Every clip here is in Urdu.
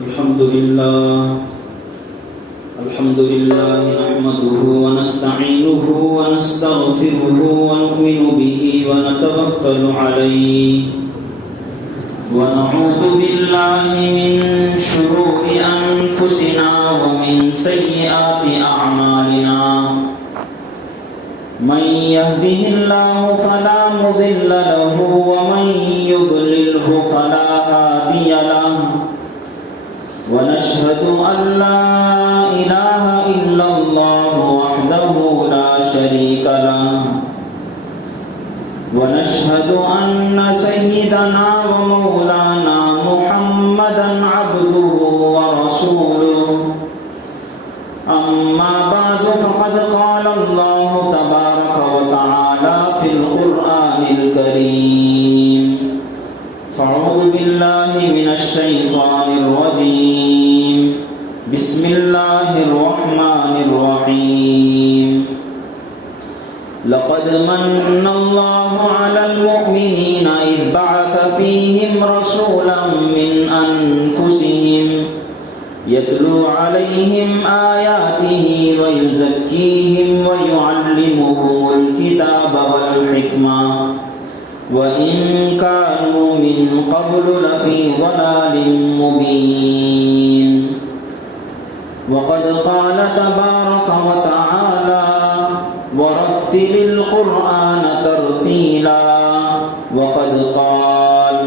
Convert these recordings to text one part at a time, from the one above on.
الحمد لله نحمده ونستعينه ونستغفره ونؤمن به ونتوكل عليه ونعوذ بالله من شرور أنفسنا ومن سيئات أعمالنا من يهده الله فلا مضل له ومن يضلله فلا هادي له ونشهد أن لا إله إلا الله وحده لا شريك له ونشهد أن سيدنا ومولانا محمدا عبده ورسوله أما بعد فقد قال الله تبارك وتعالى في القرآن الكريم فأعوذ بالله من الشيطان الرجيم بسم الله الرحمن الرحيم لقد من الله على المؤمنين إذ بعث فيهم رسولا من أنفسهم يتلو عليهم آياته ويزكيهم ويعلمهم الكتاب والحكمة وإن كانوا من قبل لفي ضلال مبين وقد قال تبارك وتعالى ورتل القرآن ترتيلا وقد قال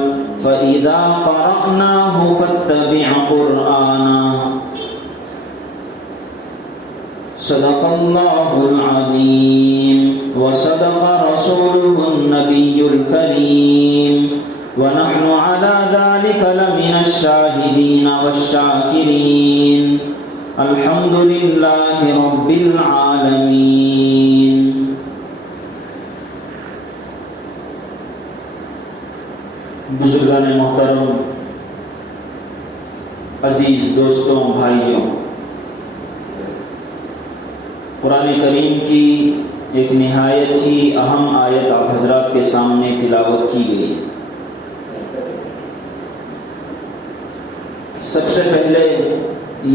فإذا قرأناه فاتبع قرآنه صدق الله العظيم وصدق رسوله النبي الكريم ونحن على ذلك لمن الشاهدين والشاكرين الحمد لله رب العالمين. بزرگان محترم، عزیز دوستوں، بھائیوں، قرآن کریم کی ایک نہایت ہی اہم آیت آپ حضرات کے سامنے تلاوت کی گئی ہے۔ سب سے پہلے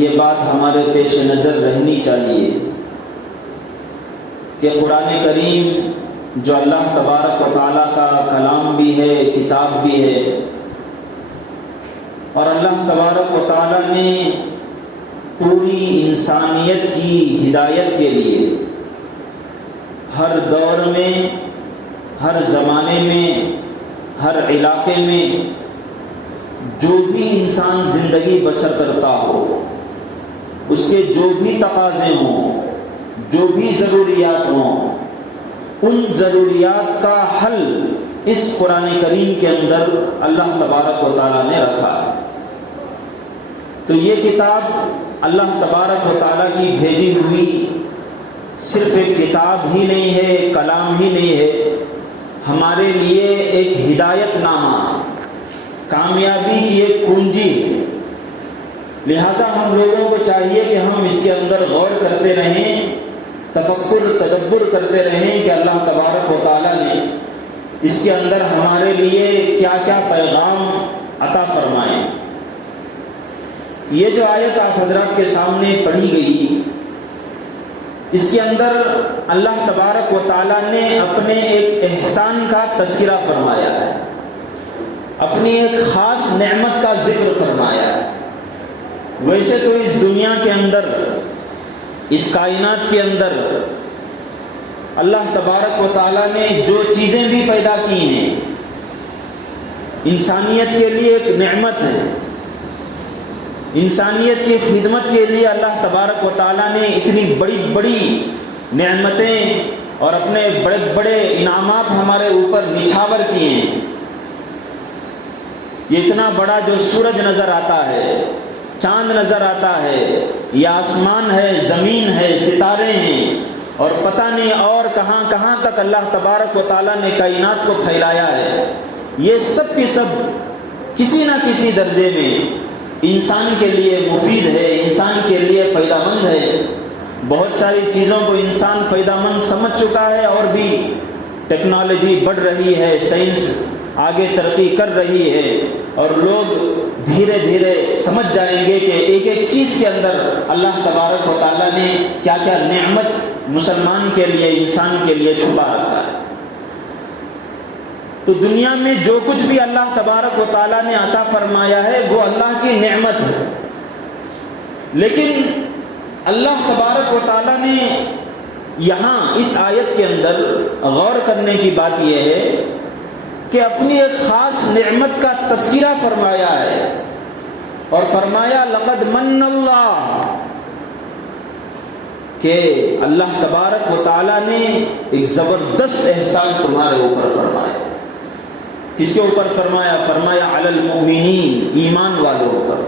یہ بات ہمارے پیش نظر رہنی چاہیے کہ قرآن کریم جو اللہ تبارک و تعالیٰ کا کلام بھی ہے، کتاب بھی ہے، اور اللہ تبارک و تعالیٰ نے پوری انسانیت کی ہدایت کے لیے ہر دور میں، ہر زمانے میں، ہر علاقے میں جو بھی انسان زندگی بسر کرتا ہو، اس کے جو بھی تقاضے ہوں، جو بھی ضروریات ہوں، ان ضروریات کا حل اس قرآن کریم کے اندر اللہ تبارک و تعالیٰ نے رکھا ہے۔ تو یہ کتاب اللہ تبارک و تعالیٰ کی بھیجی ہوئی صرف ایک کتاب ہی نہیں ہے، کلام ہی نہیں ہے، ہمارے لیے ایک ہدایت نامہ، کامیابی کی ایک کنجی ہے۔ لہٰذا ہم لوگوں کو چاہیے کہ ہم اس کے اندر غور کرتے رہیں، تفکر تدبر کرتے رہیں کہ اللہ تبارک و تعالیٰ نے اس کے اندر ہمارے لیے کیا کیا پیغام عطا فرمائے۔ یہ جو آیت آپ حضرات کے سامنے پڑھی گئی، اس کے اندر اللہ تبارک و تعالیٰ نے اپنے ایک احسان کا تذکرہ فرمایا ہے، اپنی ایک خاص نعمت کا ذکر فرمایا ہے۔ ویسے تو اس دنیا کے اندر، اس کائنات کے اندر اللہ تبارک و تعالیٰ نے جو چیزیں بھی پیدا کی ہیں، انسانیت کے لیے ایک نعمت ہے۔ انسانیت کی خدمت کے لیے اللہ تبارک و تعالیٰ نے اتنی بڑی بڑی نعمتیں اور اپنے بڑے بڑے انعامات ہمارے اوپر نچھاور کیے ہیں۔ یہ اتنا بڑا جو سورج نظر آتا ہے، چاند نظر آتا ہے، یہ آسمان ہے، زمین ہے، ستارے ہیں، اور پتہ نہیں اور کہاں کہاں تک اللہ تبارک و تعالیٰ نے کائنات کو پھیلایا ہے، یہ سب کی سب کسی نہ کسی درجے میں انسان کے لیے مفید ہے، انسان کے لیے فائدہ مند ہے۔ بہت ساری چیزوں کو انسان فائدہ مند سمجھ چکا ہے، اور بھی ٹیکنالوجی بڑھ رہی ہے، سائنس آگے ترقی کر رہی ہے، اور لوگ دھیرے دھیرے سمجھ جائیں گے کہ ایک ایک چیز کے اندر اللہ تبارک و تعالیٰ نے کیا کیا نعمت مسلمان کے لیے، انسان کے لیے چھپا رکھا ہے۔ تو دنیا میں جو کچھ بھی اللہ تبارک و تعالیٰ نے عطا فرمایا ہے وہ اللہ کی نعمت ہے، لیکن اللہ تبارک و تعالیٰ نے یہاں اس آیت کے اندر غور کرنے کی بات یہ ہے کہ اپنی ایک خاص نعمت کا تذکرہ فرمایا ہے، اور فرمایا لقد من اللہ، کہ اللہ تبارک و تعالیٰ نے ایک زبردست احسان تمہارے اوپر فرمایا۔ کس کے اوپر فرمایا؟ فرمایا علی المؤمنین، ایمان والوں پر۔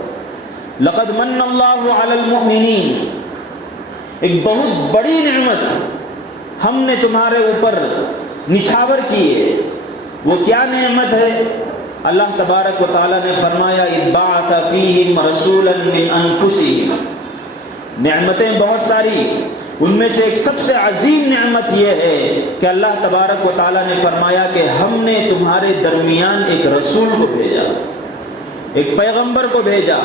لقد من اللہ علی المؤمنین، ایک بہت بڑی نعمت ہم نے تمہارے اوپر نچھاور کی ہے۔ وہ کیا نعمت ہے؟ اللہ تبارک و تعالیٰ نے فرمایا اذ بعث فیہم رسولا من انفسہم۔ نعمتیں بہت ساری، ان میں سے ایک سب سے عظیم نعمت یہ ہے کہ اللہ تبارک و تعالیٰ نے فرمایا کہ ہم نے تمہارے درمیان ایک رسول کو بھیجا، ایک پیغمبر کو بھیجا۔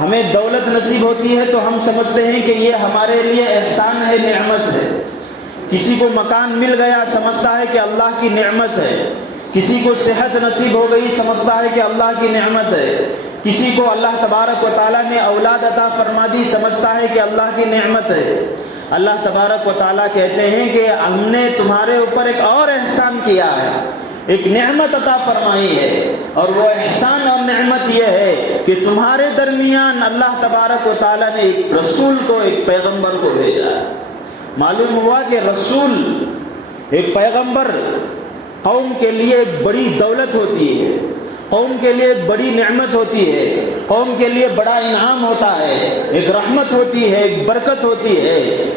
ہمیں دولت نصیب ہوتی ہے تو ہم سمجھتے ہیں کہ یہ ہمارے لیے احسان ہے، نعمت ہے۔ کسی کو مکان مل گیا سمجھتا ہے کہ اللہ کی نعمت ہے، کسی کو صحت نصیب ہو گئی سمجھتا ہے کہ اللہ کی نعمت ہے، کسی کو اللہ تبارک و تعالیٰ نے اولاد عطا فرما دی سمجھتا ہے کہ اللہ کی نعمت ہے۔ اللہ تبارک و تعالیٰ کہتے ہیں کہ ہم نے تمہارے اوپر ایک اور احسان کیا ہے، ایک نعمت عطا فرمائی ہے، اور وہ احسان اور نعمت یہ ہے کہ تمہارے درمیان اللہ تبارک و تعالیٰ نے ایک رسول کو، ایک پیغمبر کو بھیجا ہے۔ معلوم ہوا کہ رسول، ایک پیغمبر قوم کے لیے ایک بڑی دولت ہوتی ہے، قوم کے لیے ایک بڑی نعمت ہوتی ہے، قوم کے لیے بڑا انعام ہوتا ہے، ایک رحمت ہوتی ہے، ایک برکت ہوتی ہے۔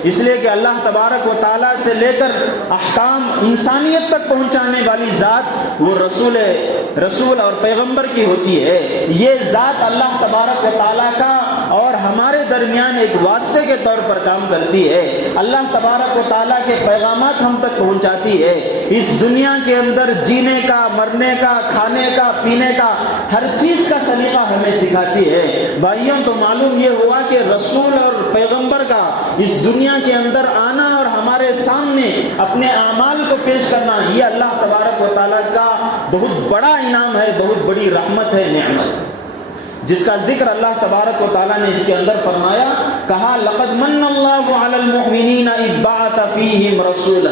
اس لیے کہ اللہ تبارک و تعالیٰ سے لے کر احکام انسانیت تک پہنچانے والی ذات وہ رسول اور پیغمبر کی ہوتی ہے۔ یہ ذات اللہ تبارک و تعالیٰ کا اور ہمارے درمیان ایک واسطے کے طور پر کام کرتی ہے۔ اللہ تبارک و تعالیٰ کے پیغامات ہم تک پہنچاتی ہے۔ اس دنیا کے اندر جینے کا، مرنے کا، کھانے کا، پینے کا، ہر چیز کا سلیقہ ہمیں سکھاتی ہے۔ بھائیوں، تو معلوم یہ ہوا کہ رسول اور پیغمبر کا اس دنیا کے اندر آنا اور ہمارے سامنے اپنے اعمال کو پیش کرنا، یہ اللہ تبارک و تعالیٰ کا بہت بڑا انعام ہے، بہت بڑی رحمت ہے، نعمت، جس کا ذکر اللہ تبارک و تعالیٰ نے اس کے اندر فرمایا، کہا لقد من اللہ علی المؤمنین اذ بعث فیہم رسولا،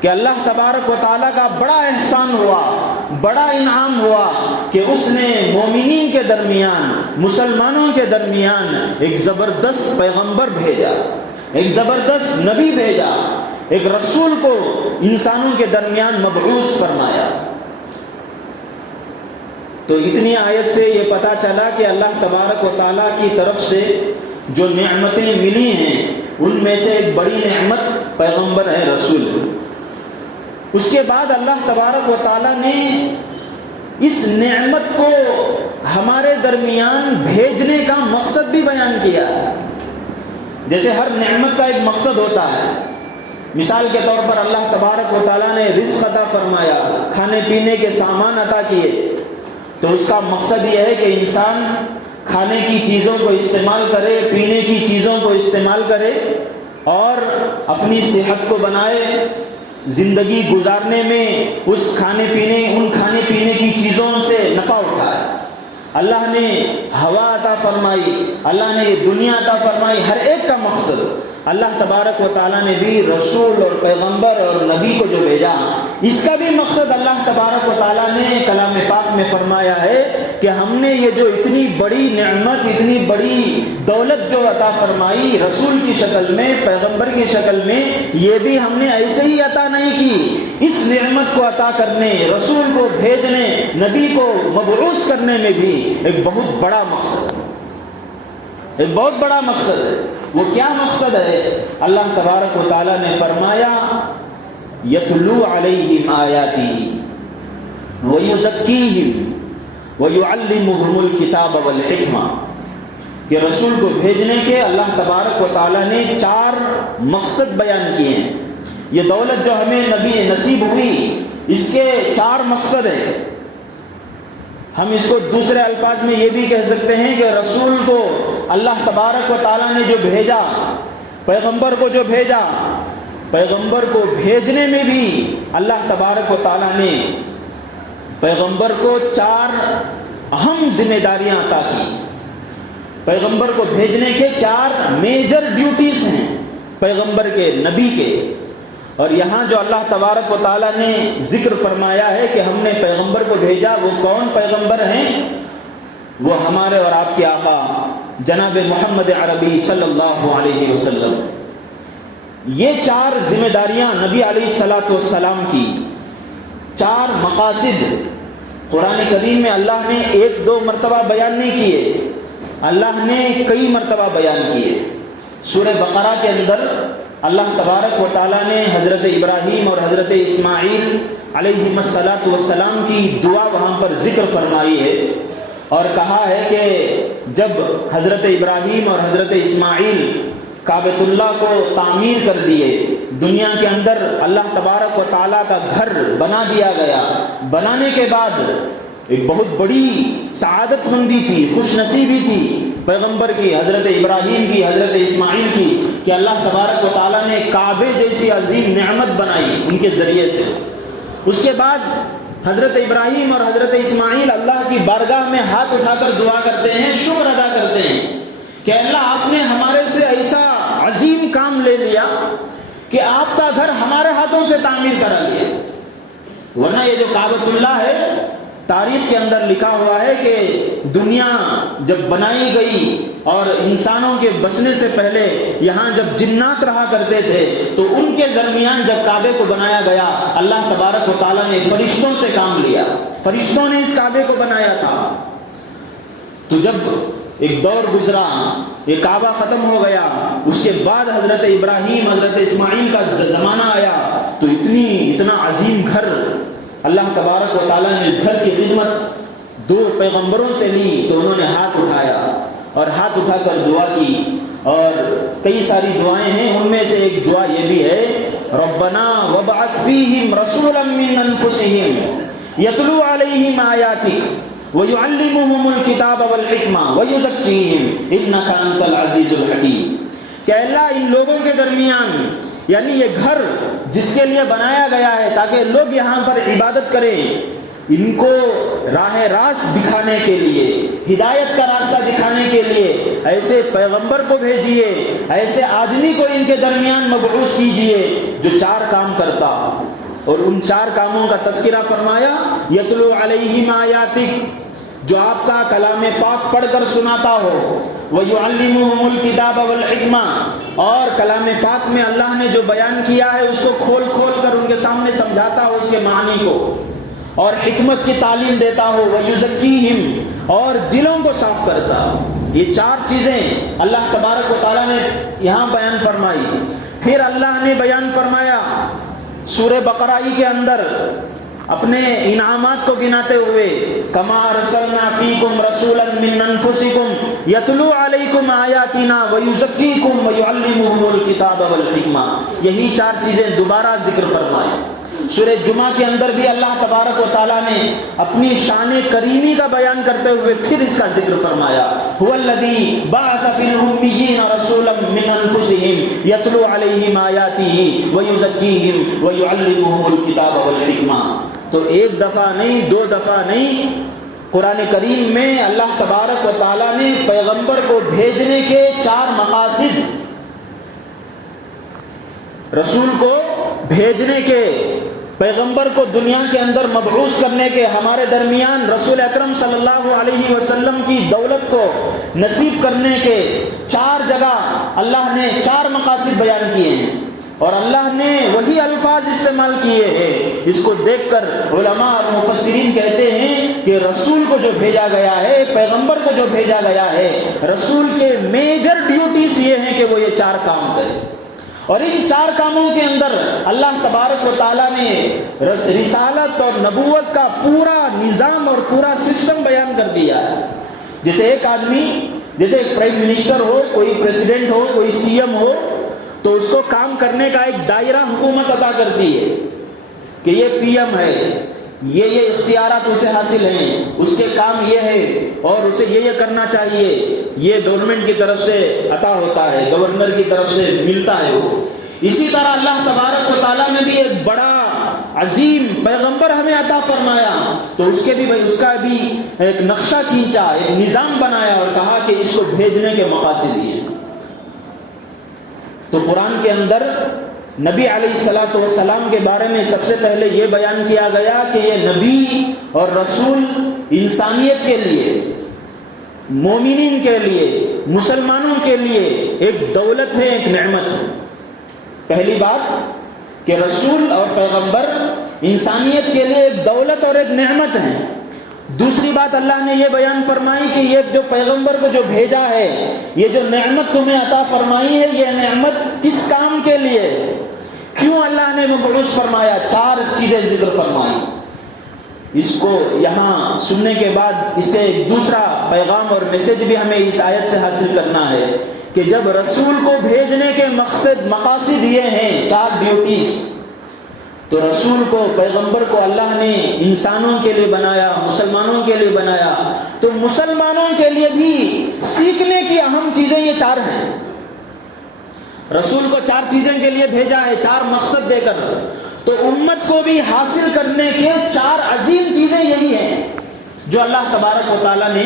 کہ اللہ تبارک و تعالیٰ کا بڑا احسان ہوا، بڑا انعام ہوا کہ اس نے مومنین کے درمیان، مسلمانوں کے درمیان ایک زبردست پیغمبر بھیجا، ایک زبردست نبی بھیجا، ایک رسول کو انسانوں کے درمیان مبعوث فرمایا۔ تو اتنی آیت سے یہ پتہ چلا کہ اللہ تبارک و تعالیٰ کی طرف سے جو نعمتیں ملی ہیں ان میں سے ایک بڑی نعمت پیغمبر ہے، رسول ہے۔ اس کے بعد اللہ تبارک و تعالیٰ نے اس نعمت کو ہمارے درمیان بھیجنے کا مقصد بھی بیان کیا ہے۔ جیسے ہر نعمت کا ایک مقصد ہوتا ہے، مثال کے طور پر اللہ تبارک و تعالیٰ نے رزق عطا فرمایا، کھانے پینے کے سامان عطا کیے، تو اس کا مقصد یہ ہے کہ انسان کھانے کی چیزوں کو استعمال کرے، پینے کی چیزوں کو استعمال کرے اور اپنی صحت کو بنائے، زندگی گزارنے میں اس ان کھانے پینے کی چیزوں سے نفع اٹھائے۔ اللہ نے ہوا عطا فرمائی، اللہ نے یہ دنیا عطا فرمائی، ہر ایک کا مقصد اللہ تبارک و تعالیٰ نے بھی رسول اور پیغمبر اور نبی کو جو بھیجا، اس کا بھی مقصد اللہ تبارک و تعالیٰ نے کلام پاک میں فرمایا ہے کہ ہم نے یہ جو اتنی بڑی نعمت، اتنی بڑی دولت جو عطا فرمائی رسول کی شکل میں، پیغمبر کی شکل میں، یہ بھی ہم نے ایسے ہی عطا نہیں کی۔ اس نعمت کو عطا کرنے، رسول کو بھیجنے، نبی کو مبعوث کرنے میں بھی ایک بہت بڑا مقصد ہے، ایک بہت بڑا مقصد ہے۔ وہ کیا مقصد ہے؟ اللہ تبارک و تعالیٰ نے فرمایا یتلو علیہم آیاتہ ویزکیہم ویعلمہم الکتاب والحکمہ، کہ رسول کو بھیجنے کے اللہ تبارک و تعالیٰ نے 4 مقصد بیان کیے ہیں۔ یہ دولت جو ہمیں نبی نصیب ہوئی، اس کے 4 مقصد ہیں۔ ہم اس کو دوسرے الفاظ میں یہ بھی کہہ سکتے ہیں کہ رسول کو اللہ تبارک و تعالیٰ نے جو بھیجا، پیغمبر کو جو بھیجا، پیغمبر کو بھیجنے میں بھی اللہ تبارک و تعالیٰ نے پیغمبر کو 4 اہم ذمہ داریاں عطا کی۔ پیغمبر کو بھیجنے کے 4 میجر ڈیوٹیز ہیں پیغمبر کے، نبی کے۔ اور یہاں جو اللہ تبارک و تعالیٰ نے ذکر فرمایا ہے کہ ہم نے پیغمبر کو بھیجا، وہ کون پیغمبر ہیں؟ وہ ہمارے اور آپ کے آقا جناب محمد عربی صلی اللہ علیہ وسلم۔ یہ 4 ذمہ داریاں نبی علیہ الصلاۃ والسلام کی، 4 مقاصد قرآن کریم میں اللہ نے 1-2 مرتبہ بیان نہیں کیے، اللہ نے کئی مرتبہ بیان کیے۔ سورہ بقرہ کے اندر اللہ تبارک و تعالیٰ نے حضرت ابراہیم اور حضرت اسماعیل علیہ الصلاۃ والسلام کی دعا وہاں پر ذکر فرمائی ہے، اور کہا ہے کہ جب حضرت ابراہیم اور حضرت اسماعیل کعبۃ اللہ کو تعمیر کر دیے، دنیا کے اندر اللہ تبارک و تعالیٰ کا گھر بنا دیا گیا، بنانے کے بعد ایک بہت بڑی سعادت مندی تھی، خوش نصیبی تھی پیغمبر کی، حضرت ابراہیم کی، حضرت اسماعیل کی، کہ اللہ تبارک و تعالیٰ نے کعبے جیسی عظیم نعمت بنائی ان کے ذریعے سے۔ اس کے بعد حضرت ابراہیم اور حضرت اسماعیل اللہ کی بارگاہ میں ہاتھ اٹھا کر دعا کرتے ہیں، شکر ادا کرتے ہیں کہ اللہ آپ نے ہمارے سے ایسا عظیم کام لے لیا کہ آپ کا گھر ہمارے ہاتھوں سے تعمیر کرا لیا۔ ورنہ یہ جو کعبۃ اللہ ہے، تاریخ کے اندر لکھا ہوا ہے کہ دنیا جب بنائی گئی اور انسانوں کے بسنے سے پہلے یہاں جب جنات رہا کرتے تھے تو ان کے درمیان جب کعبے کو بنایا گیا، اللہ تبارک و تعالیٰ نے فرشتوں سے کام لیا، فرشتوں نے اس کعبے کو بنایا تھا۔ تو جب ایک دور گزرا، یہ کعبہ ختم ہو گیا، اس کے بعد حضرت ابراہیم حضرت اسماعیل کا زمانہ آیا، تو اتنا عظیم گھر اللہ تبارک و تعالیٰ نے اس گھر کی خدمت 2 پیغمبروں سے لی، تو انہوں نے ہاتھ اٹھایا اور ہاتھ اٹھا کر دعا کی، اور کئی ساری دعائیں ہیں، ان میں سے ایک دعا یہ بھی ہے، ربنا وابعث فیہم رسولا من انفسہم یتلو علیہم آیاتک ویعلمہم الکتاب والحکمہ ویزکیہم انک انت العزیز الحکیم۔ کہ اللہ ان لوگوں کے درمیان، یعنی یہ گھر جس کے لیے بنایا گیا ہے تاکہ لوگ یہاں پر عبادت کریں، ان کو راہ راست دکھانے کے لیے، ہدایت کا راستہ دکھانے کے لیے ایسے پیغمبر کو بھیجیے، ایسے آدمی کو ان کے درمیان مبعوث کیجیے جو 4 کام کرتا۔ اور ان 4 کاموں کا تذکرہ فرمایا، یتلو علیہم آیاتک، جو آپ کا کلام پاک پڑھ کر سناتا ہو، وَيُعَلِّمُهُمُ الْكِتَابَ وَالْحِكْمَةَ، اور کلام پاک میں اللہ نے جو بیان کیا ہے اس کو کھول کھول کر ان کے سامنے سمجھاتا ہو اس کے معنی کو، اور حکمت کی تعلیم دیتا ہو، وَيُزَكِّيهِمْ، اور دلوں کو صاف کرتا ہو۔ یہ 4 چیزیں اللہ تبارک و تعالیٰ نے یہاں بیان فرمائی۔ پھر اللہ نے بیان فرمایا سورہ بقرہ کے اندر اپنے انعامات کو گناتے ہوئے، کما ارسلنا فیکم رسولا من انفسکم یتلو علیکم آیاتنا ویزکیکم ویعلمکم الکتاب والحکمہ۔ یہی 4 چیزیں دوبارہ ذکر فرمائی۔ سورہ جمعہ کے اندر بھی اللہ تبارک و تعالیٰ نے اپنی شان کریمی کا بیان کرتے ہوئے پھر اس کا ذکر فرمایا، هو الذی بعث فی الامیین رسولا من انفسہم یتلو علیہم آیاتہ ویزکیہم ویعلمہم الکتاب والحکمہ۔ تو 1 دفعہ نہیں، 2 دفعہ نہیں، قرآن کریم میں اللہ تبارک و تعالیٰ نے پیغمبر کو بھیجنے کے 4 مقاصد، رسول کو بھیجنے کے، پیغمبر کو دنیا کے اندر مبعوث کرنے کے، ہمارے درمیان رسول اکرم صلی اللہ علیہ وسلم کی دولت کو نصیب کرنے کے 4 جگہ اللہ نے 4 مقاصد بیان کیے ہیں، اور اللہ نے وہی الفاظ استعمال کیے ہیں۔ اس کو دیکھ کر علماء اور مفسرین کہتے ہیں کہ رسول کو جو بھیجا گیا ہے، پیغمبر کو جو بھیجا گیا ہے، رسول کے میجر ڈیوٹیز یہ ہیں کہ وہ یہ 4 کام کرے، اور ان 4 کاموں کے اندر اللہ تبارک و تعالیٰ نے رسالت اور نبوت کا پورا نظام اور پورا سسٹم بیان کر دیا ہے۔ جیسے ایک آدمی، جیسے ایک پرائم منسٹر ہو، کوئی پریزیڈنٹ ہو، کوئی سی ایم ہو، تو اس کو کام کرنے کا ایک دائرہ حکومت عطا کرتی ہے کہ یہ پی ایم ہے، یہ اختیارات اسے حاصل ہیں، اس کے کام یہ ہے اور اسے یہ کرنا چاہیے، یہ گورنمنٹ کی طرف سے عطا ہوتا ہے، گورنر کی طرف سے ملتا ہے وہ۔ اسی طرح اللہ تبارک و تعالیٰ نے بھی ایک بڑا عظیم پیغمبر ہمیں عطا فرمایا، تو اس کا بھی ایک نقشہ کھینچا، ایک نظام بنایا اور کہا کہ اس کو بھیجنے کے مقاصد یہ ہیں۔ تو قرآن کے اندر نبی علیہ الصلوۃ والسلام کے بارے میں سب سے پہلے یہ بیان کیا گیا کہ یہ نبی اور رسول انسانیت کے لیے، مومنین کے لیے، مسلمانوں کے لیے ایک دولت ہے، ایک نعمت ہے۔ پہلی بات کہ رسول اور پیغمبر انسانیت کے لیے ایک دولت اور ایک نعمت ہے۔ دوسری بات اللہ نے یہ بیان فرمائی کہ یہ جو پیغمبر کو جو بھیجا ہے، یہ جو نعمت تمہیں عطا فرمائی ہے، یہ نعمت کس کام کے لیے، کیوں اللہ نے مبعوث فرمایا، 4 چیزیں ذکر فرمائی۔ اس کو یہاں سننے کے بعد اس سے ایک دوسرا پیغام اور میسج بھی ہمیں اس آیت سے حاصل کرنا ہے کہ جب رسول کو بھیجنے کے مقاصد یہ ہیں، 4 ڈیوٹیز، تو رسول کو، پیغمبر کو اللہ نے انسانوں کے لیے بنایا، مسلمانوں کے لیے بنایا، تو مسلمانوں کے لیے بھی سیکھنے کی اہم چیزیں یہ 4 ہیں۔ رسول کو 4 چیزیں کے لیے بھیجا ہے، 4 مقصد دے کر، تو امت کو بھی حاصل کرنے کے 4 عظیم چیزیں یہی ہیں جو اللہ تبارک و تعالیٰ نے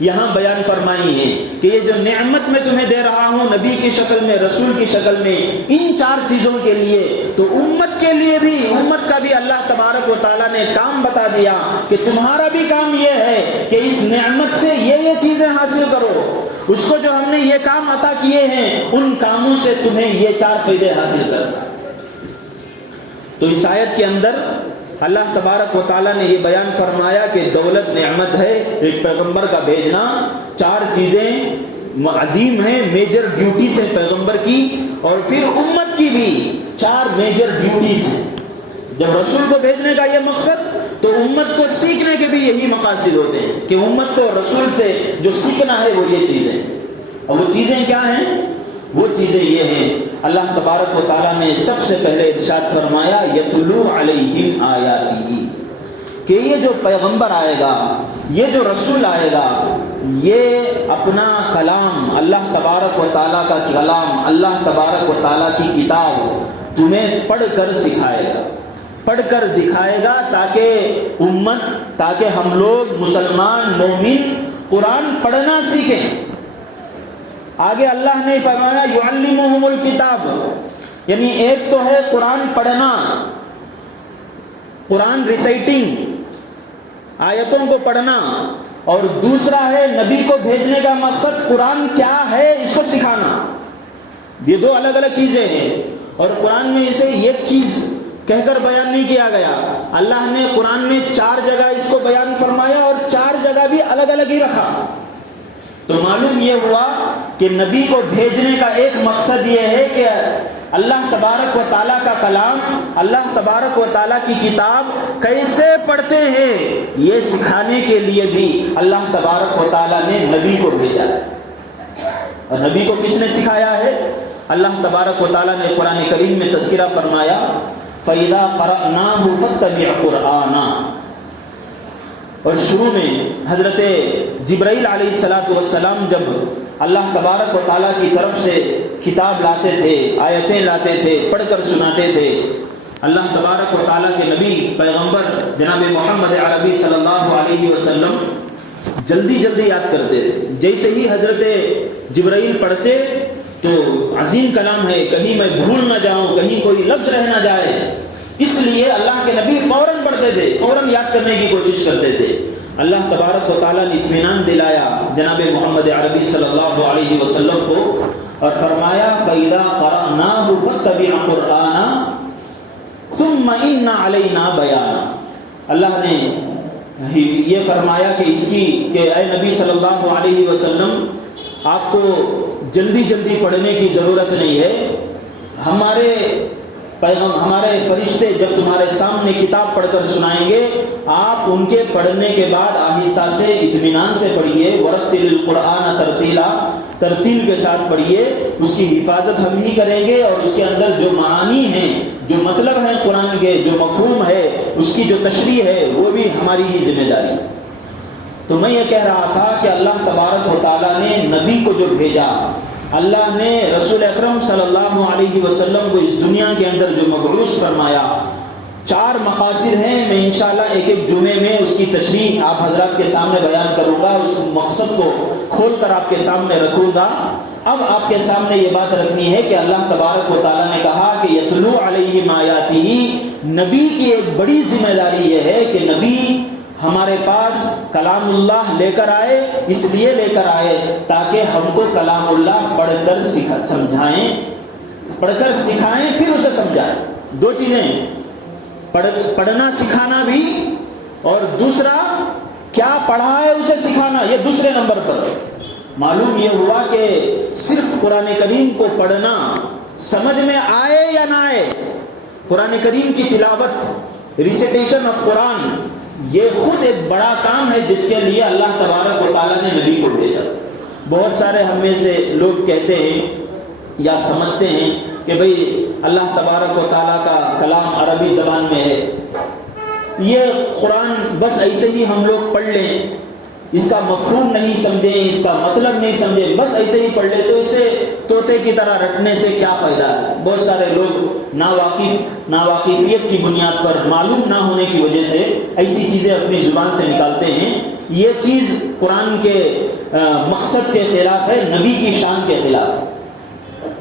یہاں بیان فرمائی ہیں کہ یہ جو نعمت میں تمہیں دے رہا ہوں نبی کی شکل میں، رسول کی شکل میں، ان 4 چیزوں کے لیے، تو امت کے لیے بھی، امت کا بھی اللہ تبارک و تعالیٰ نے کام بتا دیا کہ تمہارا بھی کام یہ ہے کہ اس نعمت سے یہ چیزیں حاصل کرو، اس کو جو ہم نے یہ کام عطا کیے ہیں ان کاموں سے تمہیں یہ 4 فائدے حاصل کرنا۔ تو اس آیت کے اندر اللہ تبارک و تعالیٰ نے یہ بیان فرمایا کہ دولت نعمت ہے، ایک پیغمبر کا بھیجنا، 4 چیزیں عظیم ہیں، میجر ڈیوٹیز ہیں پیغمبر کی، اور پھر امت کی بھی 4 میجر ڈیوٹیز ہیں۔ جب رسول کو بھیجنے کا یہ مقصد، تو امت کو سیکھنے کے بھی یہی مقاصد ہوتے ہیں کہ امت کو رسول سے جو سیکھنا ہے وہ یہ چیزیں، اور وہ چیزیں کیا ہیں؟ وہ چیزیں یہ ہیں، اللہ تبارک و تعالیٰ نے سب سے پہلے ارشاد فرمایا یتلو علیہم آیاتہ، کہ یہ جو پیغمبر آئے گا، یہ جو رسول آئے گا، یہ اپنا کلام، اللہ تبارک و تعالیٰ کا کلام، اللہ تبارک و تعالیٰ کی کتاب تمہیں پڑھ کر سکھائے گا، پڑھ کر دکھائے گا، تاکہ امت، تاکہ ہم لوگ مسلمان مومن قرآن پڑھنا سیکھیں۔ آگے اللہ نے فرمایا یعلمہم الکتاب، یعنی ایک تو ہے قرآن پڑھنا، قرآن ریسائٹنگ، آیتوں کو پڑھنا، اور دوسرا ہے نبی کو بھیجنے کا مقصد قرآن کیا ہے اس کو سکھانا۔ یہ 2 الگ الگ چیزیں ہیں، اور قرآن میں اسے ایک چیز کہہ کر بیان نہیں کیا گیا، اللہ نے قرآن میں 4 جگہ اس کو بیان فرمایا اور 4 جگہ بھی الگ الگ ہی رکھا۔ تو معلوم یہ ہوا کہ نبی کو بھیجنے کا ایک مقصد یہ ہے کہ اللہ تبارک و تعالیٰ کا کلام، اللہ تبارک و تعالیٰ کی کتاب کیسے پڑھتے ہیں یہ سکھانے کے لیے بھی اللہ تبارک و تعالیٰ نے نبی کو بھیجا ہے۔ اور نبی کو کس نے سکھایا ہے؟ اللہ تبارک و تعالیٰ نے قرآن کریم میں تذکرہ فرمایا فَإِذَا قَرَأْنَاهُ فَاتَّبِعْ قُرْآنَهُ، اور شروع میں حضرت جبرائیل علیہ السلام جب اللہ تبارک و تعالیٰ کی طرف سے کتاب لاتے تھے، آیتیں لاتے تھے، پڑھ کر سناتے تھے، اللہ تبارک و تعالیٰ کے نبی پیغمبر جناب محمد عربی صلی اللہ علیہ وسلم جلدی جلدی یاد کرتے تھے۔ جیسے ہی حضرت جبرائیل پڑھتے تو عظیم کلام ہے، کہیں میں بھول نہ جاؤں، کہیں کوئی لفظ رہ نہ جائے، اس لیے اللہ کے نبی فوراً پڑھتے تھے، فوراً یاد کرنے کی کوشش کرتے تھے۔ اللہ تبارک و تعالیٰ نے اطمینان دلایا جناب محمد عربی صلی اللہ علیہ وسلم کو اور فرمایا فَإِذَا قَرَأْنَاهُ فَاتَّبِعْ قُرْآنَهُ ثُمَّ إِنَّ عَلَيْنَا بَيَانًا۔ اللہ نے یہ فرمایا کہ اس کی کہ اے نبی صلی اللہ علیہ وسلم، آپ کو جلدی جلدی پڑھنے کی ضرورت نہیں ہے، ہمارے ہمارے فرشتے جب تمہارے سامنے کتاب پڑھ کر سنائیں گے، آپ ان کے پڑھنے کے بعد آہستہ سے اطمینان سے پڑھیے، ورتل القرآن ترتیلا، ترتیل کے ساتھ پڑھیے، اس کی حفاظت ہم ہی کریں گے، اور اس کے اندر جو معانی ہیں، جو مطلب ہے قرآن کے، جو مفہوم ہے، اس کی جو تشریح ہے، وہ بھی ہماری ہی ذمہ داری ہے۔ تو میں یہ کہہ رہا تھا کہ اللہ تبارک و تعالیٰ نے نبی کو جو بھیجا، اللہ نے رسول اکرم صلی اللہ علیہ وسلم کو اس دنیا کے اندر جو مبعوث فرمایا، 4 مقاصد ہیں۔ میں انشاءاللہ ایک ایک جمعے میں اس کی تشریح آپ حضرات کے سامنے بیان کروں گا، اس مقصد کو کھول کر آپ کے سامنے رکھوں گا۔ اب آپ کے سامنے یہ بات رکھنی ہے کہ اللہ تبارک و تعالیٰ نے کہا کہ یتلو علیہم آیاتہ، نبی کی ایک بڑی ذمہ داری یہ ہے کہ نبی ہمارے پاس کلام اللہ لے کر آئے، اس لیے لے کر آئے تاکہ ہم کو کلام اللہ پڑھ کر سمجھائیں، پڑھ کر سکھائیں، پھر اسے سمجھائیں۔ 2 چیزیں، پڑھنا سکھانا بھی، اور دوسرا کیا پڑھا ہے اسے سکھانا، یہ دوسرے نمبر پر۔ معلوم یہ ہوا کہ صرف قرآن کریم کو پڑھنا سمجھ میں آئے یا نہ آئے، قرآن کریم کی تلاوت، ریسیٹیشن آف قرآن، یہ خود ایک بڑا کام ہے جس کے لیے اللہ تبارک و تعالیٰ نے نبی کو بھیجا۔ بہت سارے ہم میں سے لوگ کہتے ہیں یا سمجھتے ہیں کہ بھئی اللہ تبارک و تعالیٰ کا کلام عربی زبان میں ہے، یہ قرآن بس ایسے ہی ہم لوگ پڑھ لیں، اس کا مفہوم نہیں سمجھیں، اس کا مطلب نہیں سمجھیں، بس ایسے ہی پڑھ لیں، تو اسے طوطے کی طرح رٹنے سے کیا فائدہ ہے۔ بہت سارے لوگ ناواقفیت کی بنیاد پر، معلوم نہ ہونے کی وجہ سے ایسی چیزیں اپنی زبان سے نکالتے ہیں۔ یہ چیز قرآن کے مقصد کے خلاف ہے، نبی کی شان کے خلاف ہے۔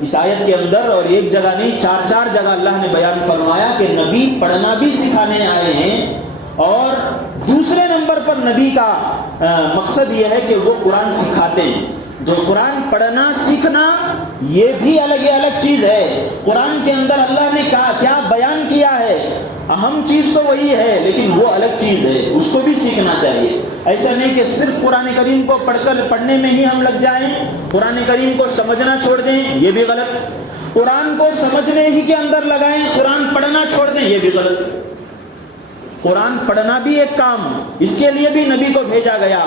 اس آیت کے اندر، اور ایک جگہ نہیں 4 جگہ اللہ نے بیان فرمایا کہ نبی پڑھنا بھی سکھانے آئے ہیں، اور دوسرے نمبر پر نبی کا مقصد یہ ہے کہ وہ قرآن سکھاتے ہیں۔ تو قرآن پڑھنا سیکھنا یہ بھی الگ چیز ہے۔ قرآن کے اندر اللہ نے کیا بیان کیا ہے، اہم چیز تو وہی ہے، لیکن وہ الگ چیز ہے، اس کو بھی سیکھنا چاہیے۔ ایسا نہیں کہ صرف قرآن کریم کو پڑھنے میں ہی ہم لگ جائیں، قرآن کریم کو سمجھنا چھوڑ دیں، یہ بھی غلط۔ قرآن کو سمجھنے ہی کے اندر لگائیں، قرآن پڑھنا چھوڑ دیں، یہ بھی غلط۔ قرآن پڑھنا بھی ایک کام، اس کے لیے بھی نبی کو بھیجا گیا۔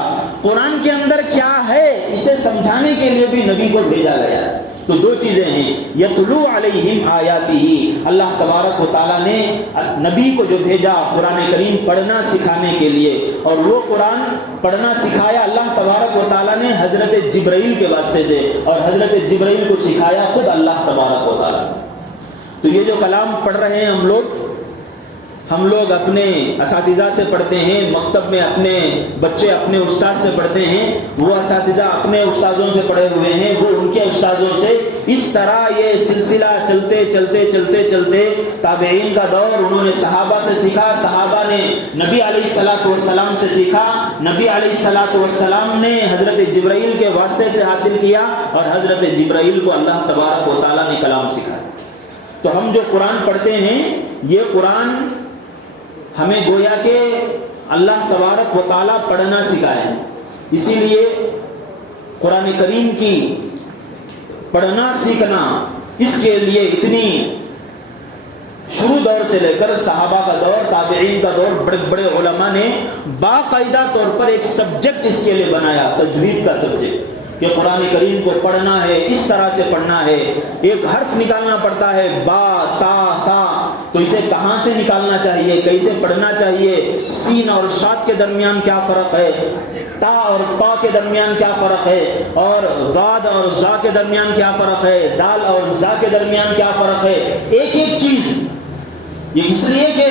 قرآن کے اندر کیا ہے اسے سمجھانے کے لیے بھی نبی کو بھیجا گیا۔ تو 2 چیزیں ہیں، یتلو علیہم آیاتہ، اللہ تبارک و تعالیٰ نے نبی کو جو بھیجا قرآن کریم پڑھنا سکھانے کے لیے، اور وہ قرآن پڑھنا سکھایا اللہ تبارک و تعالیٰ نے حضرت جبرائیل کے واسطے سے، اور حضرت جبرائیل کو سکھایا خود اللہ تبارک و تعالیٰ۔ تو یہ جو کلام پڑھ رہے ہیں ہم لوگ اپنے اساتذہ سے پڑھتے ہیں، مکتب میں اپنے بچے اپنے استاد سے پڑھتے ہیں، وہ اساتذہ اپنے استاذوں سے پڑھے ہوئے ہیں، وہ ان کے استاذوں سے، اس طرح یہ سلسلہ چلتے تابعین کا دور، انہوں نے صحابہ سے سیکھا، صحابہ نے نبی علیہ الصلوۃ والسلام سے سیکھا، نبی علیہ الصلوۃ والسلام نے حضرت جبرائیل کے واسطے سے حاصل کیا، اور حضرت جبرائیل کو اللہ تبارک و تعالیٰ نے کلام سکھایا۔ تو ہم جو قرآن پڑھتے ہیں، یہ قرآن ہمیں گویا کہ اللہ تبارک و تعالیٰ پڑھنا سکھائے ہیں۔ اسی لیے قرآن کریم کی پڑھنا سیکھنا، اس کے لیے اتنی شروع دور سے لے کر صحابہ کا دور، تابعین کا دور، بڑے بڑے علماء نے باقاعدہ طور پر ایک سبجیکٹ اس کے لیے بنایا، تجوید کا سبجیکٹ، کہ قرآن کریم کو پڑھنا ہے، اس طرح سے پڑھنا ہے، ایک حرف نکالنا پڑتا ہے، با تا تا، تو اسے کہاں سے نکالنا چاہیے، کیسے پڑھنا چاہیے، سین اور صاد کے درمیان کیا فرق ہے، تا اور طا کے درمیان کیا فرق ہے، اور غاد اور زا کے درمیان کیا فرق ہے، دال اور زا کے درمیان کیا فرق ہے، ایک ایک چیز۔ یہ اس لیے کہ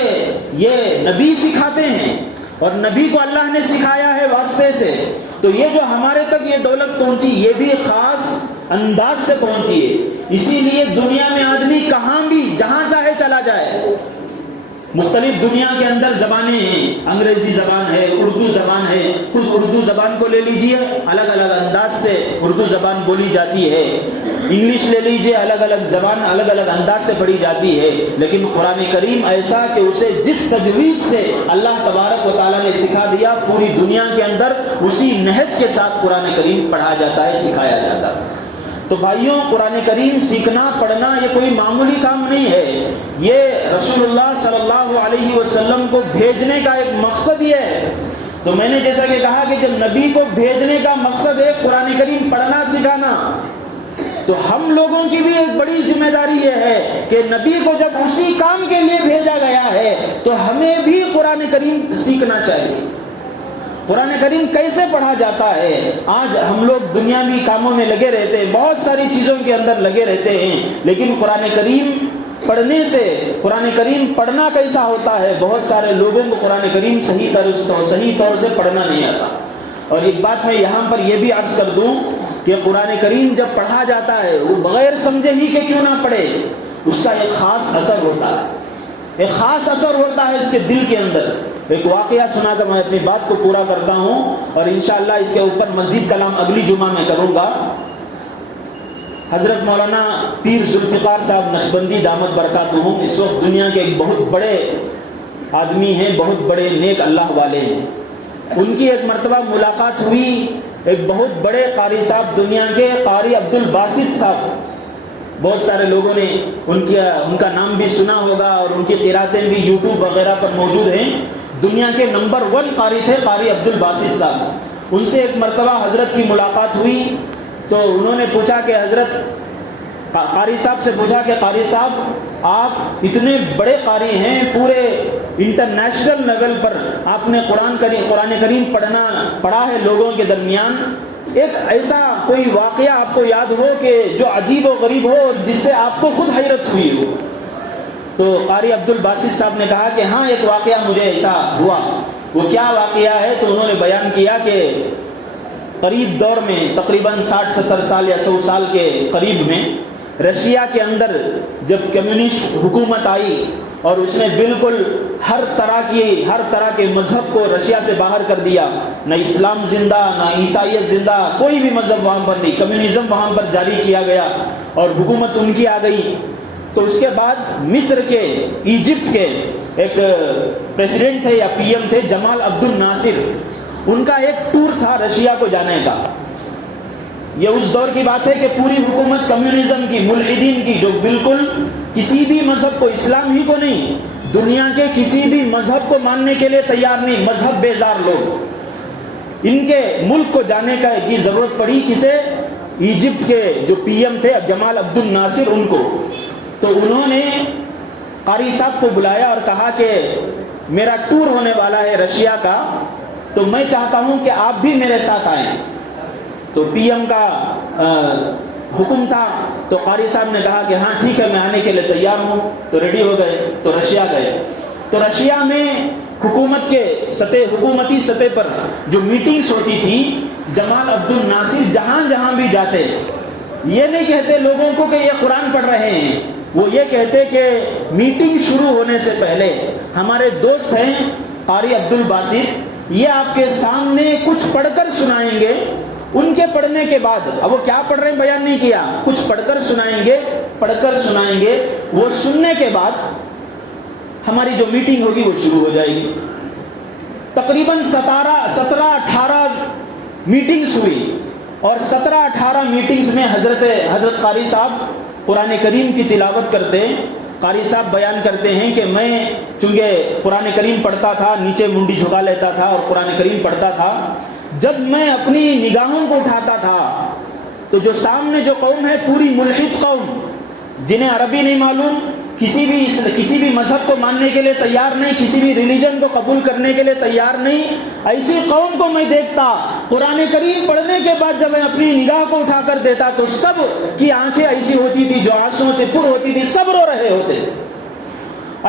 یہ نبی سکھاتے ہیں، اور نبی کو اللہ نے سکھایا ہے واسطے سے، تو یہ جو ہمارے تک یہ دولت پہنچی، یہ بھی خاص انداز سے پہنچی ہے۔ اسی لیے دنیا میں آدمی کہاں بھی جہاں چاہے چلا جائے، مختلف دنیا کے اندر زبانیں ہیں، انگریزی زبان ہے، اردو زبان ہے، خود اردو زبان کو لے لیجئے، الگ الگ انداز سے اردو زبان بولی جاتی ہے، انگلش لے لیجئے، الگ الگ زبان الگ الگ انداز سے پڑھی جاتی ہے، لیکن قرآن کریم ایسا کہ اسے جس تجوید سے اللہ تبارک و تعالیٰ نے سکھا دیا، پوری دنیا کے اندر اسی نہج کے ساتھ قرآن کریم پڑھا جاتا ہے، سکھایا جاتا ہے۔ تو بھائیوں قرآن کریم سیکھنا پڑھنا یہ کوئی معمولی کام نہیں ہے، یہ رسول اللہ صلی اللہ علیہ وسلم کو بھیجنے کا ایک مقصد ہی ہے۔ تو میں نے جیسا کہ کہا کہ جب نبی کو بھیجنے کا مقصد ہے قرآن کریم پڑھنا سکھانا، تو ہم لوگوں کی بھی ایک بڑی ذمہ داری یہ ہے کہ نبی کو جب اسی کام کے لیے بھیجا گیا ہے تو ہمیں بھی قرآن کریم سیکھنا چاہیے۔ قرآن کریم کیسے پڑھا جاتا ہے؟ آج ہم لوگ دنیاوی کاموں میں لگے رہتے ہیں، بہت ساری چیزوں کے اندر لگے رہتے ہیں، لیکن قرآن کریم پڑھنے سے، قرآن کریم پڑھنا کیسا ہوتا ہے؟ بہت سارے لوگوں کو قرآن کریم صحیح طور سے پڑھنا نہیں آتا۔ اور ایک بات میں یہاں پر یہ بھی عرض کر دوں کہ قرآن کریم جب پڑھا جاتا ہے وہ بغیر سمجھے ہی کہ کیوں نہ پڑھے، اس کا ایک خاص اثر ہوتا ہے، ایک خاص اثر ہوتا ہے اس کے دل کے اندر۔ ایک واقعہ سنا کر میں اپنی بات کو پورا کرتا ہوں، اور انشاءاللہ اس کے اوپر مزید کلام اگلی جمعہ میں کروں گا۔ حضرت مولانا پیر ذوالفقار صاحب نقشبندی دامت برکاتہم اس وقت دنیا کے ایک بہت بڑے آدمی ہیں، بہت بڑے نیک اللہ والے ہیں۔ ان کی ایک مرتبہ ملاقات ہوئی ایک بہت بڑے قاری صاحب، دنیا کے قاری عبد الباسط صاحب، بہت سارے لوگوں نے ان کا نام بھی سنا ہوگا اور ان کی قراتیں بھی یوٹیوب وغیرہ پر موجود ہیں۔ دنیا کے نمبر 1 قاری تھے قاری عبد الباسط صاحب۔ ان سے ایک مرتبہ حضرت کی ملاقات ہوئی تو انہوں نے پوچھا کہ حضرت، قاری صاحب سے پوچھا کہ قاری صاحب آپ اتنے بڑے قاری ہیں، پورے انٹرنیشنل لیول پر آپ نے قرآن کریم پڑھا ہے لوگوں کے درمیان، ایک ایسا کوئی واقعہ آپ کو یاد ہو کہ جو عجیب و غریب ہو اور جس سے آپ کو خود حیرت ہوئی ہو؟ تو قاری عبد الباسط صاحب نے کہا کہ ہاں ایک واقعہ مجھے ایسا ہوا۔ وہ کیا واقعہ ہے؟ تو انہوں نے بیان کیا کہ قریب دور میں تقریباً 60-70 سال یا 100 سال کے قریب میں رشیا کے اندر جب کمیونسٹ حکومت آئی اور اس نے بالکل ہر طرح کے مذہب کو رشیا سے باہر کر دیا، نہ اسلام زندہ نہ عیسائیت زندہ، کوئی بھی مذہب وہاں پر نہیں، کمیونزم وہاں پر جاری کیا گیا اور حکومت ان کی آ گئی۔ تو اس کے بعد مصر کے، ایجپٹ کے ایک پریزیڈنٹ تھے یا پی ایم تھے جمال عبد الناصر، ان کا ایک ٹور تھا رشیا کو جانے کا۔ یہ اس دور کی بات ہے کہ پوری حکومت کمیونزم کی، ملحدین کی، جو بالکل کسی بھی مذہب کو، اسلام ہی کو نہیں، دنیا کے کسی بھی مذہب کو ماننے کے لیے تیار نہیں، مذہب بیزار لوگ، ان کے ملک کو جانے کی ضرورت پڑی کسے؟ ایجپٹ کے جو پی ایم تھے جمال عبد الناصر، ان کو۔ تو انہوں نے قاری صاحب کو بلایا اور کہا کہ میرا ٹور ہونے والا ہے رشیا کا، تو میں چاہتا ہوں کہ آپ بھی میرے ساتھ آئیں۔ تو پی ایم کا حکم تھا، تو قاری صاحب نے کہا کہ ہاں ٹھیک ہے میں آنے کے لیے تیار ہوں۔ تو ریڈی ہو گئے، تو رشیا گئے۔ تو رشیا میں حکومتی سطح پر جو میٹنگز ہوتی تھی، جمال عبد الناصر جہاں بھی جاتے یہ نہیں کہتے لوگوں کو کہ یہ قرآن پڑھ رہے ہیں، وہ یہ کہتے کہ میٹنگ شروع ہونے سے پہلے ہمارے دوست ہیں قاری عبد الباسط، یہ آپ کے سامنے کچھ پڑھ کر سنائیں گے، ان کے پڑھنے کے بعد، اب وہ کیا پڑھ رہے ہیں بیان نہیں کیا، کچھ پڑھ کر سنائیں گے، وہ سننے کے بعد ہماری جو میٹنگ ہوگی وہ شروع ہو جائے گی۔ تقریباً 17-18 میٹنگز ہوئی، اور 17-18 میٹنگز میں حضرت قاری صاحب قرآن کریم کی تلاوت کرتے۔ قاری صاحب بیان کرتے ہیں کہ میں چونکہ قرآن کریم پڑھتا تھا، نیچے منڈی جھکا لیتا تھا اور قرآن کریم پڑھتا تھا، جب میں اپنی نگاہوں کو اٹھاتا تھا تو جو سامنے جو قوم ہے، پوری ملحد قوم، جنہیں عربی نہیں معلوم، کسی بھی مذہب کو ماننے کے لیے تیار نہیں، کسی بھی ریلیجن کو قبول کرنے کے لیے تیار نہیں، ایسی قوم کو میں دیکھتا قرآن کریم پڑھنے کے بعد جب میں اپنی نگاہ کو اٹھا کر دیتا تو سب کی آنکھیں ایسی ہوتی تھی جو آنسوؤں سے پر ہوتی تھی، سب رو رہے ہوتے تھے۔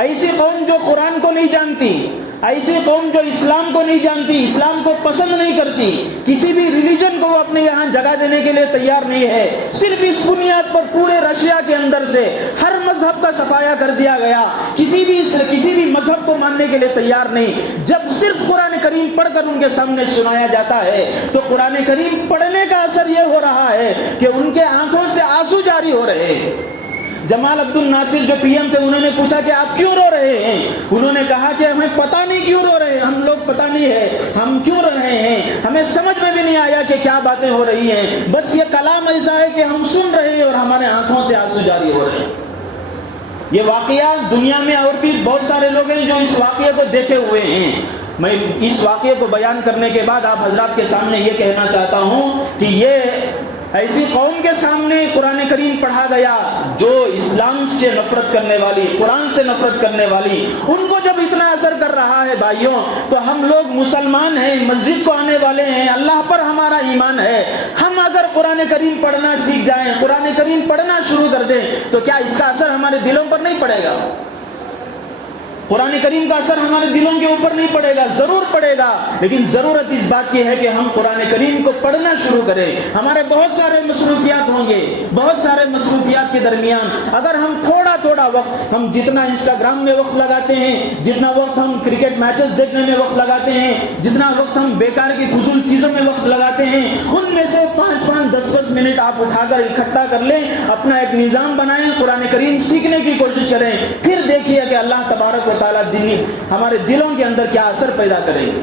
ایسی قوم جو قرآن کو نہیں جانتی، ایسی قوم جو اسلام کو نہیں جانتی، اسلام کو پسند نہیں کرتی، کسی بھی ریلیجن کو وہ اپنے یہاں جگہ دینے کے لیے تیار نہیں ہے، صرف اس بنیاد پر پورے رشیا کے اندر سے ہر مذہب کا صفایا کر دیا گیا، کسی بھی مذہب کو ماننے کے لیے تیار نہیں۔ جب صرف قرآن کریم پڑھ کر ان کے سامنے سنایا جاتا ہے تو قرآن کریم پڑھنے کا اثر یہ ہو رہا ہے کہ ان کے آنکھوں سے آنسو جاری ہو رہے ہیں۔ جمال عبد الناصر جو پی ایم تھے انہوں نے پوچھا کہ آپ کیوں رو رہے ہیں؟ انہوں نے کہا کہ ہمیں پتہ نہیں کیوں رو رہے ہیں، ہم لوگ پتہ نہیں ہے ہم کیوں رو رہے ہیں، ہمیں سمجھ میں بھی نہیں آیا کہ کیا باتیں ہو رہی ہیں، بس یہ کلام ایسا ہے کہ ہم سن رہے ہیں اور ہمارے آنکھوں سے آنسو جاری ہو رہے ہیں۔ یہ واقعہ دنیا میں اور بھی بہت سارے لوگ ہیں جو اس واقعے کو دیکھے ہوئے ہیں۔ میں اس واقعے کو بیان کرنے کے بعد آپ حضرات کے سامنے یہ کہنا چاہتا ہوں کہ یہ ایسی قوم کے سامنے قرآن کریم پڑھا گیا جو اسلام سے نفرت کرنے والی، قرآن سے نفرت کرنے والی، ان کو جب اتنا اثر کر رہا ہے بھائیوں، تو ہم لوگ مسلمان ہیں، مسجد کو آنے والے ہیں، اللہ پر ہمارا ایمان ہے، ہم اگر قرآن کریم پڑھنا سیکھ جائیں، قرآن کریم پڑھنا شروع کر دیں تو کیا اس کا اثر ہمارے دلوں پر نہیں پڑے گا؟ قرآن کریم کا اثر ہمارے دلوں کے اوپر نہیں پڑے گا، ضرور پڑے گا، لیکن ضرورت اس بات کی ہے کہ ہم قرآن کریم کو پڑھنا شروع کریں۔ ہمارے بہت سارے مصروفیات ہوں گے، بہت سارے مصروفیات کے درمیان اگر ہم تھوڑا تھوڑا وقت، ہم جتنا انسٹاگرام میں وقت لگاتے ہیں، جتنا وقت ہم کرکٹ میچز دیکھنے میں وقت لگاتے ہیں، جتنا وقت ہم بیکار کی فضول چیزوں میں وقت لگاتے ہیں، ان میں سے 5-5 10-10 منٹ آپ اٹھا کر اکٹھا کر لیں، اپنا ایک نظام بنائیں، قرآن کریم سیکھنے کی کوشش کریں، پھر دیکھیے کہ اللہ تبارک و تعالیٰ ہمارے دلوں کے اندر کیا اثر پیدا کریں گے۔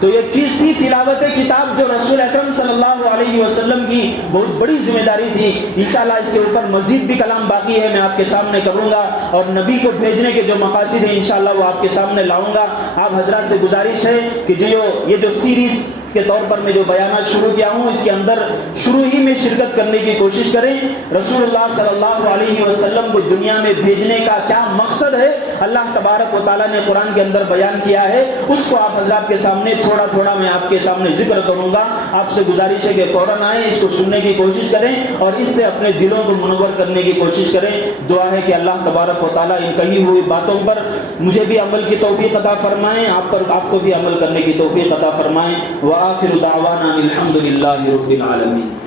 تو ایک چیز تھی تلاوت کتاب جو رسول اکرم صلی اللہ علیہ وسلم کی بہت بڑی ذمہ داری تھی۔ انشاءاللہ اس کے اوپر مزید بھی کلام باقی ہے، میں آپ کے سامنے کروں گا، اور نبی کو بھیجنے کے جو مقاصد ہیں انشاءاللہ وہ آپ کے سامنے لاؤں گا۔ آپ حضرات سے گزارش ہے کہ یہ جو سیریز کے طور پر میں جو بیانات شروع کیا ہوں، اس کے اندر شروع ہی میں شرکت کرنے کی کوشش کریں۔ رسول اللہ صلی اللہ علیہ وسلم کو دنیا میں بھیجنے کا کیا مقصد ہے، اللہ تبارک و تعالیٰ نے قرآن کے اندر بیان کیا ہے، اس کو آپ حضرات کے سامنے تھوڑا تھوڑا میں آپ کے سامنے ذکر کروں گا۔ آپ سے گزارش ہے کہ فوراً آئیں، اس کو سننے کی کوشش کریں اور اس سے اپنے دلوں کو منور کرنے کی کوشش کریں۔ دعا ہے کہ اللہ تبارک و تعالیٰ ان کہی ہوئی باتوں پر مجھے بھی عمل کی توفیق عطا فرمائیں، آپ کو بھی عمل کرنے کی توفیق عطا فرمائیں۔ وآخر دعوانا الحمد للہ رب العالمین۔